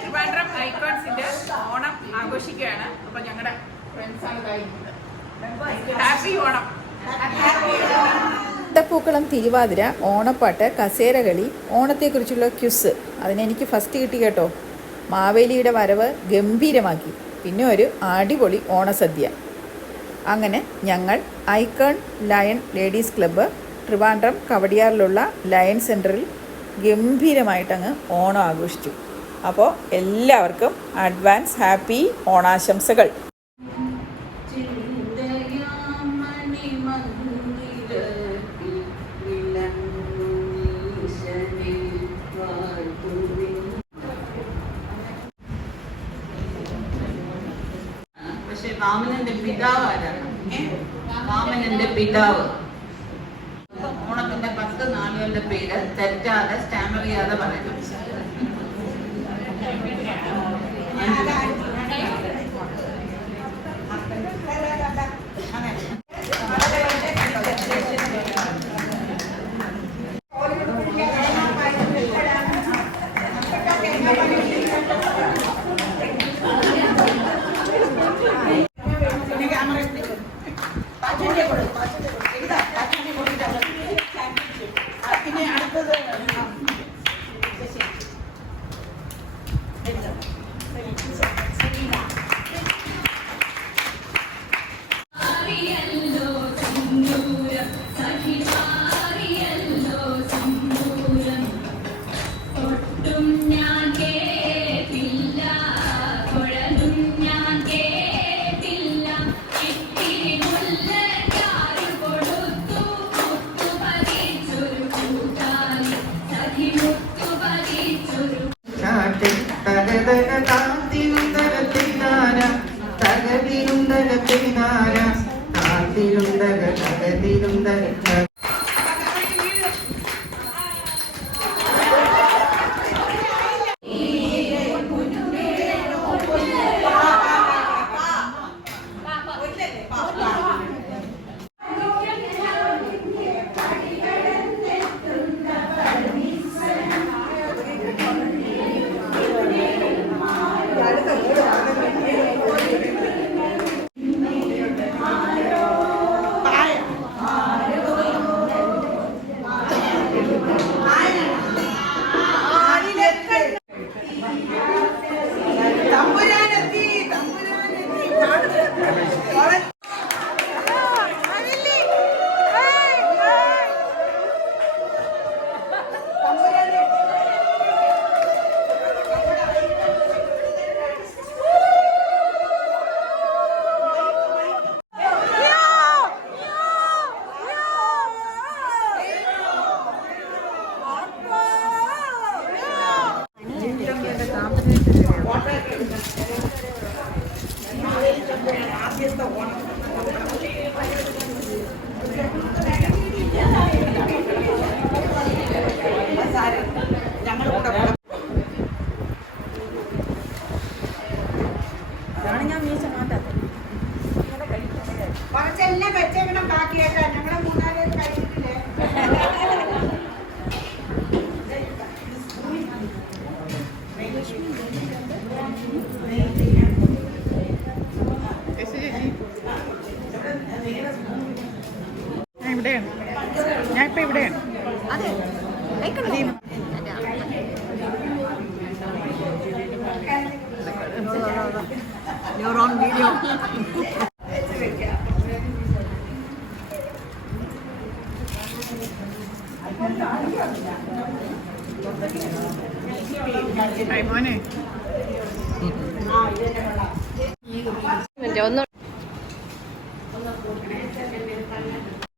ട്രിവാൻഡ്രം ഐക്കോൺസിന്റെ ഓണം ആഘോഷിക്കുകയാണ്. അപ്പൊ ഞങ്ങളുടെ ഫ്രണ്ട്സ് ആണ് ഹാപ്പി ഓണം. പൂക്കളം തിരുവാതിര ഓണപ്പാട്ട് കസേരകളി ഓണത്തെക്കുറിച്ചുള്ള ക്യുസ് അതിനെനിക്ക് ഫസ്റ്റ് കിട്ടി കേട്ടോ. മാവേലിയുടെ വരവ് ഗംഭീരമാക്കി. പിന്നെ ഒരു അടിപൊളി ഓണസദ്യ. അങ്ങനെ ഞങ്ങൾ icon lion ladies club Trivandrum കവടിയാറിലുള്ള lion സെന്ററിൽ ഗംഭീരമായിട്ടങ്ങ് ഓണം ആഘോഷിച്ചു അപ്പോൾ എല്ലാവർക്കും അഡ്വാൻസ് ഹാപ്പി ഓണാശംസകൾ. പക്ഷെ വാമനന്റെ പിതാവ് ആരാണ്? വാമനന്റെ പിതാവ്. നാളുകളുടെ പേര് തെറ്റാതെ സ്റ്റാമർ ചെയ്യാതെ പറയണം 見て。തകതക You're on video. മോനെ ഒന്ന്